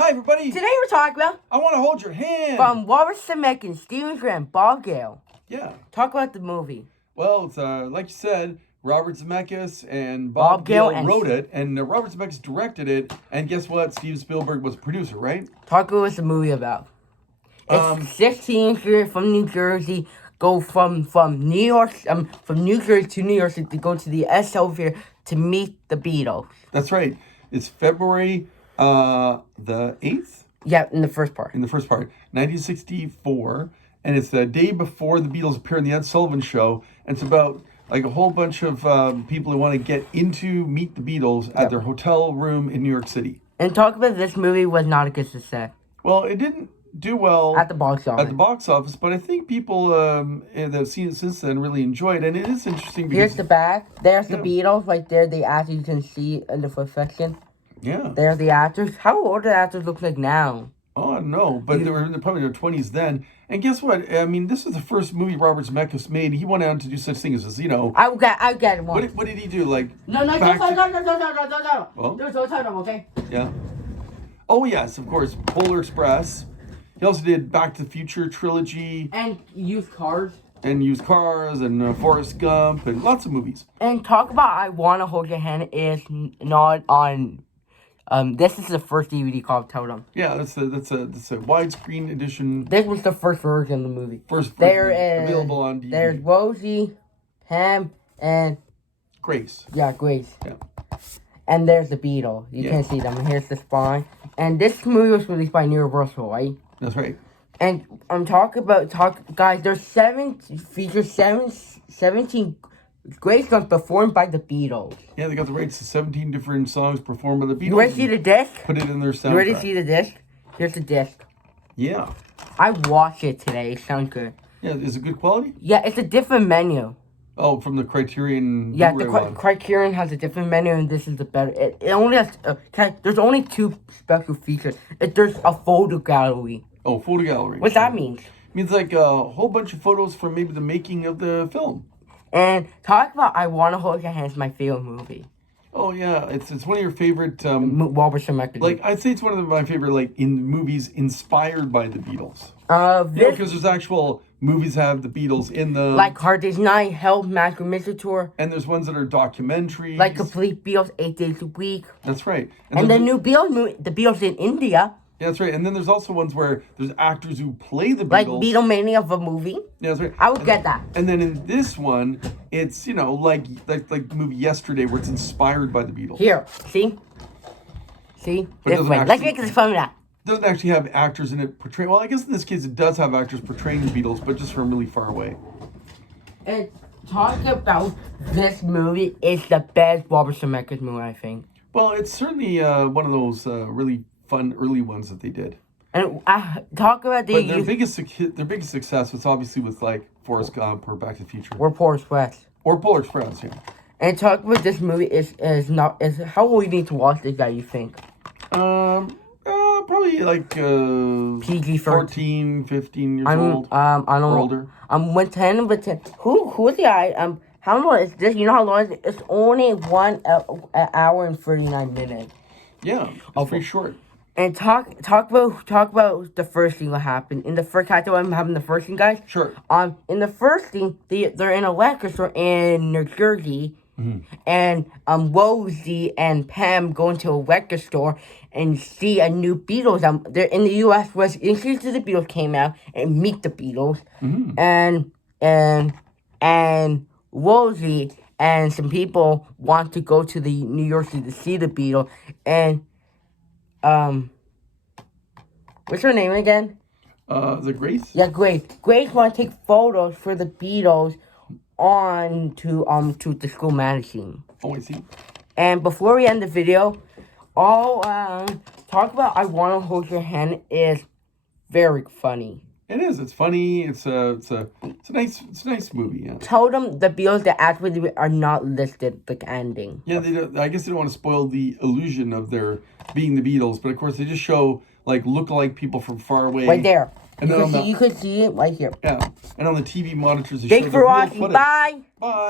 Hi, everybody. Today we're talking about I Want to Hold Your Hand. from Robert Zemeckis, Steven Grant, Bob Gale. Yeah. Talk about the movie. Well, it's like you said, Robert Zemeckis and Bob Gale wrote it, and Robert Zemeckis directed it. And guess what? Steven Spielberg was a producer, right? Talk about what's the movie about. It's 16 years from New Jersey. Go from New York, from New Jersey to New York to go to the S.O.V. to meet the Beatles. That's right. It's February the 8th. Yeah, in the first part. 1964, and it's the day before the Beatles appear on the Ed Sullivan Show. And it's about like a whole bunch of people who want to get into Meet the Beatles at their hotel room in New York City. And talk about this movie was not a good success. Well, it didn't do well at the box office. But I think people that have seen it since then really enjoyed it. And it is interesting because here's the back. There's the Beatles right there. The actors you can see in the first section. Yeah. There's the actors. How old do the actors look like now? Oh, no, but they were probably in their 20s then. And guess what? I mean, this is the first movie Robert Zemeckis made. He went on to do such things as, I'll get one. What did he do? Like, no. Well, there's no time, okay? Yeah. Oh, yes, of course. Polar Express. He also did Back to the Future trilogy. And Used Cars. And Forrest Gump and lots of movies. And talk about I Want to Hold Your Hand is not on... this is the first DVD called Totem. Yeah, that's a widescreen edition. This was the first version of the movie. First available on DVD. There's Rosie, Pam, and... Grace. Yeah, Grace. Yeah. And there's the Beatles. You can't see them. Here's the spine. And this movie was released by Universal, right? That's right. And I'm guys, there's 17 great songs performed by the Beatles. Yeah, they got the rights to 17 different songs performed by the Beatles. You ready to see the disc? Put it in their soundtrack. You ready to see the disc? Here's the disc. Yeah. I watched it today. It sounds good. Yeah, is it good quality? Yeah, it's a different menu. Oh, from the Criterion. Yeah, the Criterion has a different menu, and this is the better. It only has. There's only two special features. There's a photo gallery. Oh, photo gallery. What that means? It means like a whole bunch of photos from maybe the making of the film. And talk about I Want to Hold Your Hand is my favorite movie. Oh yeah, it's one of your favorite. Robert Zemeckis. Like I'd say it's one of my favorite in movies inspired by the Beatles. Because there's actual movies that have the Beatles in them. Like Hard Day's Night, Help, Magical Mystery Tour. And there's ones that are documentaries. Like Complete Beatles, 8 Days a Week. That's right. And the new Beatles movie, the Beatles in India. Yeah, that's right. And then there's also ones where there's actors who play the Beatles. Like Beatlemania of a movie. Yeah, that's right. I would get that. And then in this one, it's, like the movie Yesterday where it's inspired by the Beatles. Here, see? But different. Let's make this fun of that. It doesn't actually have actors in it portraying. Well, I guess in this case it does have actors portraying the Beatles, but just from really far away. And talk about this movie is the best Robert Zemeckis movie, I think. Well, it's certainly one of those really fun early ones that they did. And talk about their biggest success was obviously with like Forrest Gump or Back to the Future. Or Polar Express. Or Polar Express, yeah. And talk about this movie is how will we need to watch this guy, you think? Probably like PG 14, 15 years old. I don't know. Older. With 10, but 10. Who's the guy? How long is this? You know how long is it? It's only 1 hour and 39 minutes. Yeah, it's pretty short. And talk about the first thing that happened. In the first having the first thing, guys. Sure. In the first thing, they're in a liquor store in New Jersey. Mm-hmm. And Rosie and Pam go into a record store and see a new Beatles. They're in the U.S. was Introduced to the Beatles came out and meet the Beatles. Mm-hmm. And Rosie and some people want to go to the New York City to see the Beatles. And what's her name again? Is it Grace? Yeah, Grace. Grace want to take photos for the Beatles on to the school magazine. Oh, I see. And before we end the video, talk about I Want to Hold Your Hand is very funny. It is. It's funny. It's a nice movie. Yeah. Told them the Beatles that actually are not listed the ending. Yeah, I guess they don't want to spoil the illusion of their being the Beatles, but of course they just show like look-alike people from far away. Right there. And you could see it right here. Yeah, and on the TV monitors. Thanks for watching. Bye. Bye.